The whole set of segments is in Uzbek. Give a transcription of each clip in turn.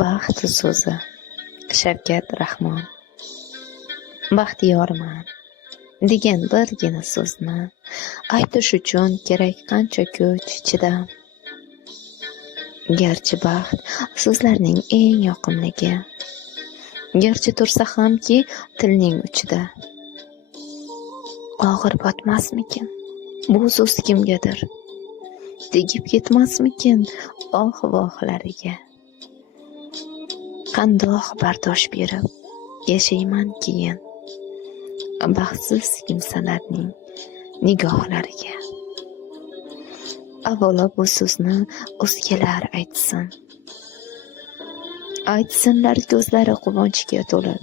Baxt so'zi. Shavkat Rahmon. Baxtiyorman degan birgina so'zni aytish uchun kerak qancha kuch, chidam. Garchi baxt so'zlarning eng yoqimligi, garchi tursa hamki tilning uchida. Og'ir botmasmikin bu so'z kimgadir? Tegib ketmasmikin oh-vohlariga? Qandoq bardosh berib yashayman keyin baxtsiz kimsalarning nigohlariga? Avvalo bu so'zni o'zgalar aytsin. Aytsinlar ko'zlari quvonchga to'lib.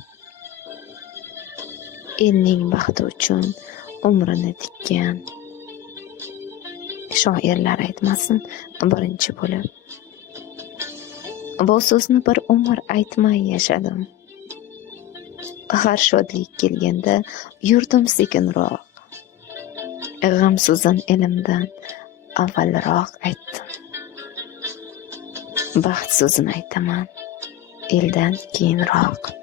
Elning baxti uchun umrini tikkan shoirlar aytmasin birinchi bo'lib. Bu so'zni bir umr aytmay yashadim. Har shodlik kelganda yurdim sekinroq. G'amsizin elimdan avvalroq aytdim. Baxt so'zini aytaman eldan keyinroq.